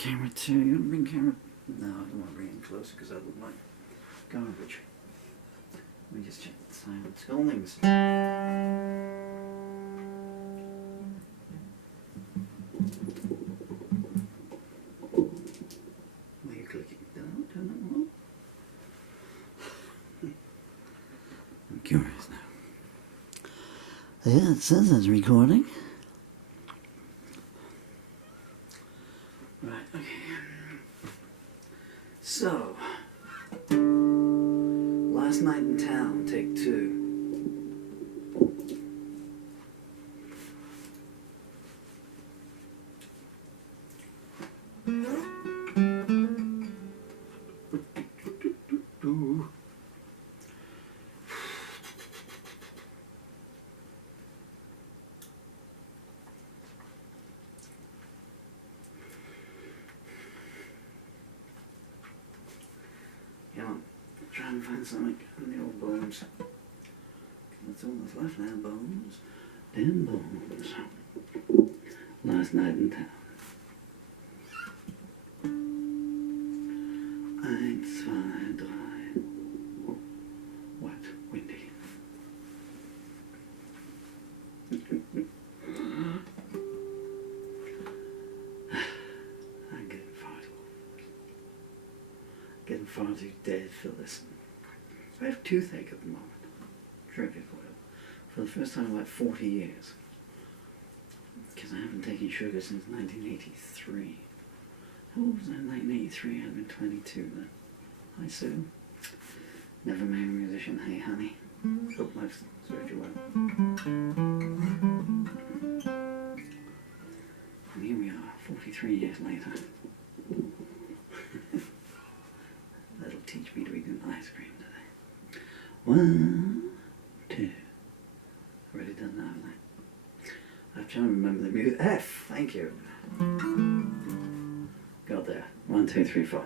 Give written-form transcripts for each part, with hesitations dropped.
camera too. You want to bring camera? No, I don't want to bring it closer because I look like garbage. Let me just check the sound. Filmings. Where are you clicking? Turn that one on. I'm curious now. Yeah, it says it's recording. Right, okay. So, last night in town, take 2. Try and find something in the old bones. That's all that's left now, bones. Damn bones. Last night in town. 1, 2, 3. What? Windy. I'm getting far too old. Getting far too dead for this. I have toothache at the moment. Terrific oil. For the first time in like 40 years. Because I haven't taken sugar since 1983. How old was I in 1983? I'd been 22 then. Hi Sue. Never married a musician. Hey honey. Hope life's served you well. And here we are, 43 years later. That'll teach me to eat an ice cream today. 1, 2. Already done that, haven't I? I'm trying to remember the music. F, thank you. Got there. 1, 2, 3, 4.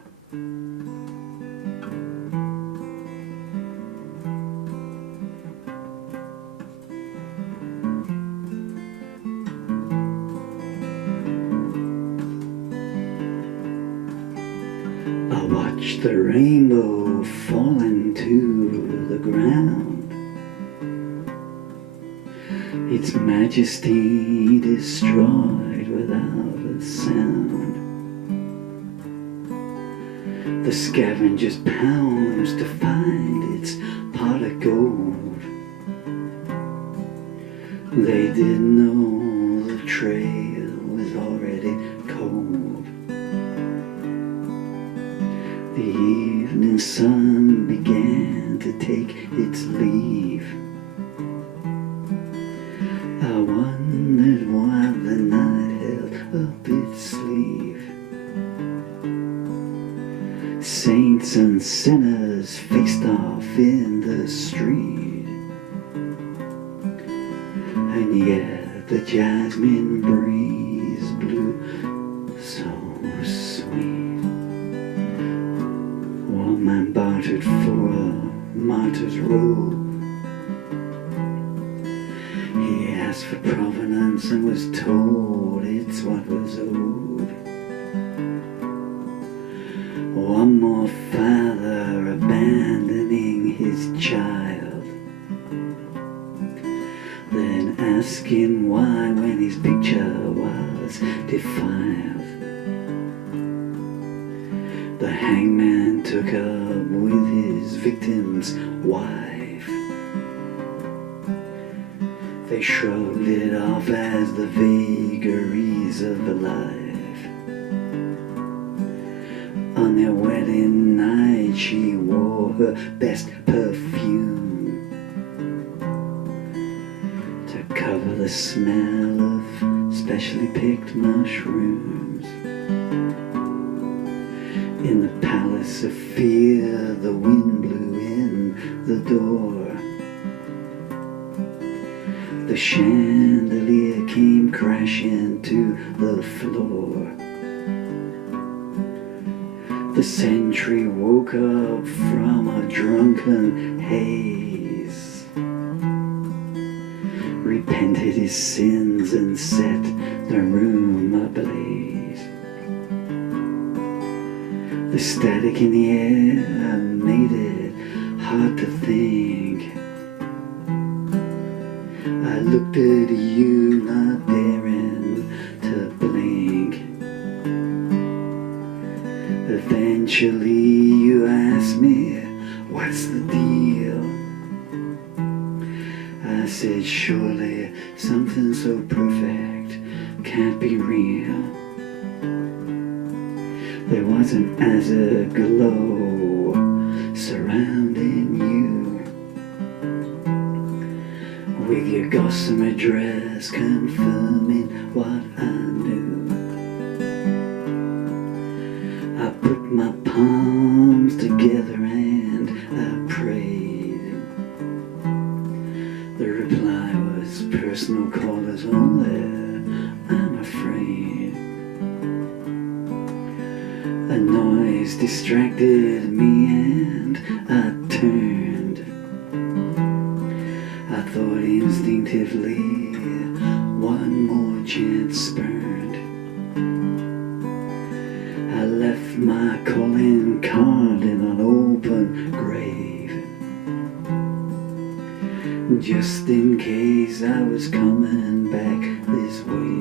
I watched the rainbow fall into the ground, its majesty destroyed without a sound. The scavenger's pounds to find its pot of gold. They didn't know the trail was already cold. The evening sun began to take its leave. I wondered why the night held up its sleeve. Saints and sinners faced off in the street, and yet the jasmine breeze blew so sweet. One man bartered for a martyr's robe. He asked for provenance and was told it's what was owed. One more father abandoning his child, then asking why when his picture was defiled. The hangman took up with his victim's wife. They shrugged it off as the vagaries of life. On their wedding night she wore her best perfume to cover the smell of specially picked mushrooms. In the palace of fear the wind blew in the door. The chandelier came crashing to the floor. The sentry woke up from a drunken haze, repented his sins and set the room ablaze. The static in the air made it hard to think. I looked at you, not daring to blink. Eventually you asked me, what's the deal? I said, surely something so perfect can't be real. There wasn't as a glow surrounding you, with your gossamer dress confirming what I knew. I put my palms together and I prayed. The reply was personal callers only, I'm afraid. A noise distracted me and I turned. I thought instinctively, one more chance spurned. I left my calling card in an open grave, just in case I was coming back this way.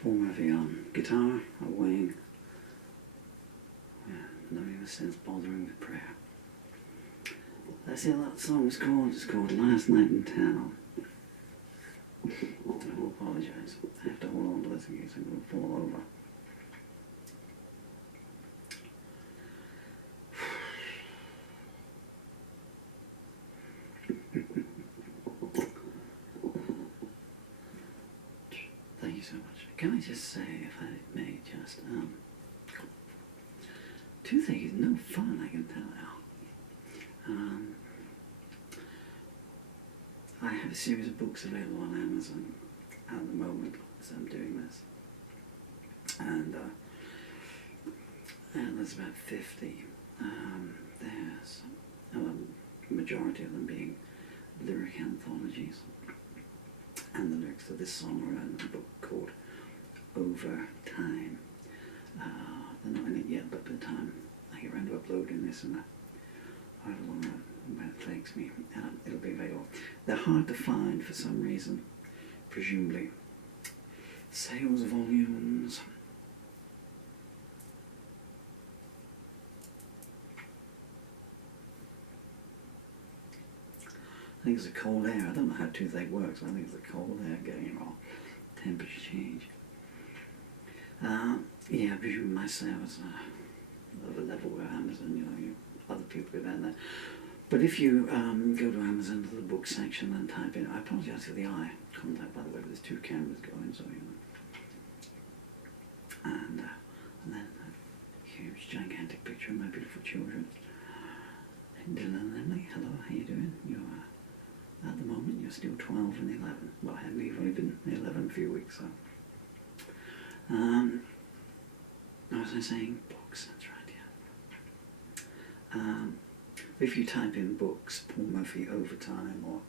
Paul Murphy on guitar, a wing. Yeah, not even sense bothering with prayer. That's how that song was called. It's called Last Night in Town. I will apologise. I have to hold on to this in case I'm going to fall over. Thank you so much. Can I just say, if I may just, toothache is no fun, I can tell now. I have a series of books available on Amazon at the moment as I'm doing this. And there's about 50. There's a majority of them being lyric anthologies. And the lyrics of this song are in a book called Over Time. They're not in it yet, but by the time I get around to uploading this and however long it takes me, it'll be available. They're hard to find for some reason, presumably. Sales volumes. I think it's the cold air. I don't know how toothache works. I think it's the cold air getting it all. Temperature change. Yeah, I presume my sales are of a level where Amazon, other people go down there. But if you go to Amazon to the book section and type in, I apologize for the eye contact, by the way, but there's two cameras going, so and then a huge, gigantic picture of my beautiful children. And Dylan and Emily, hello, how you doing? At the moment, you're still 12 and 11. Well, I haven't even been 11 a few weeks, so. What was I saying? Books, that's right, yeah. If you type in books, Paul Murphy Overtime, or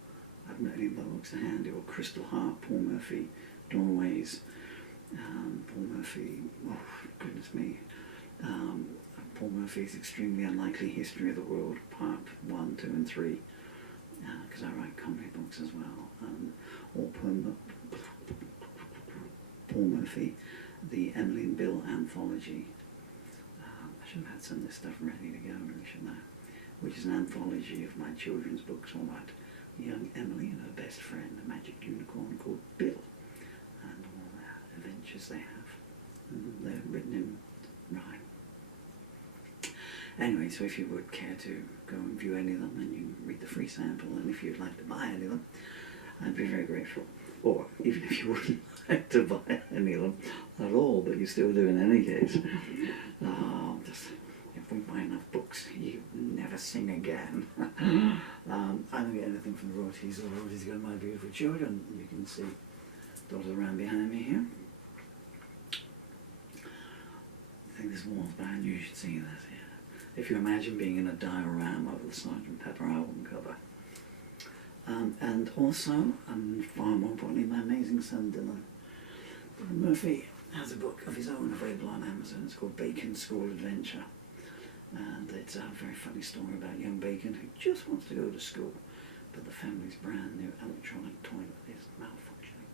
I haven't got any other books to hand you, or Crystal Heart, Paul Murphy Doorways, Paul Murphy, oh, goodness me, Paul Murphy's Extremely Unlikely History of the World, Part 1, 2 and 3, because I write comedy books as well, or Paul Murphy, the Emily and Bill anthology. I should have had some of this stuff ready to go, really, shouldn't I? Which is an anthology of my children's books all about young Emily and her best friend, a magic unicorn called Bill, and all the adventures they have. And they're written in rhyme. Anyway, so if you would care to go and view any of them, then you can read the free sample, and if you'd like to buy any of them, I'd be very grateful. Or even if you wouldn't like to buy any of them at all, but you still do in any case, if we buy enough books, you never sing again. I don't get anything from the royalties. The royalties go to My Beautiful Children. You can see dotted around behind me here. I think this wall's bad. You should see that. Yeah. If you imagine being in a diorama of the Sgt. Pepper album cover. And also, far more importantly, my amazing son Dylan Murphy has a book of his own available on Amazon. It's called Bacon School Adventure. And it's a very funny story about young Bacon who just wants to go to school, but the family's brand new electronic toilet is malfunctioning.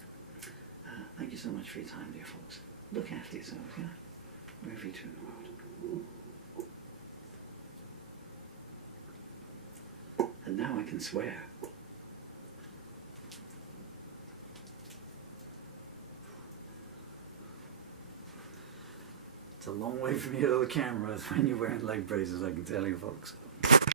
Thank you so much for your time, dear folks. Look after yourselves, yeah? Wherever you turn the world. And now I can swear. It's a long way from here to the camera when you're wearing leg braces, I can tell you, folks.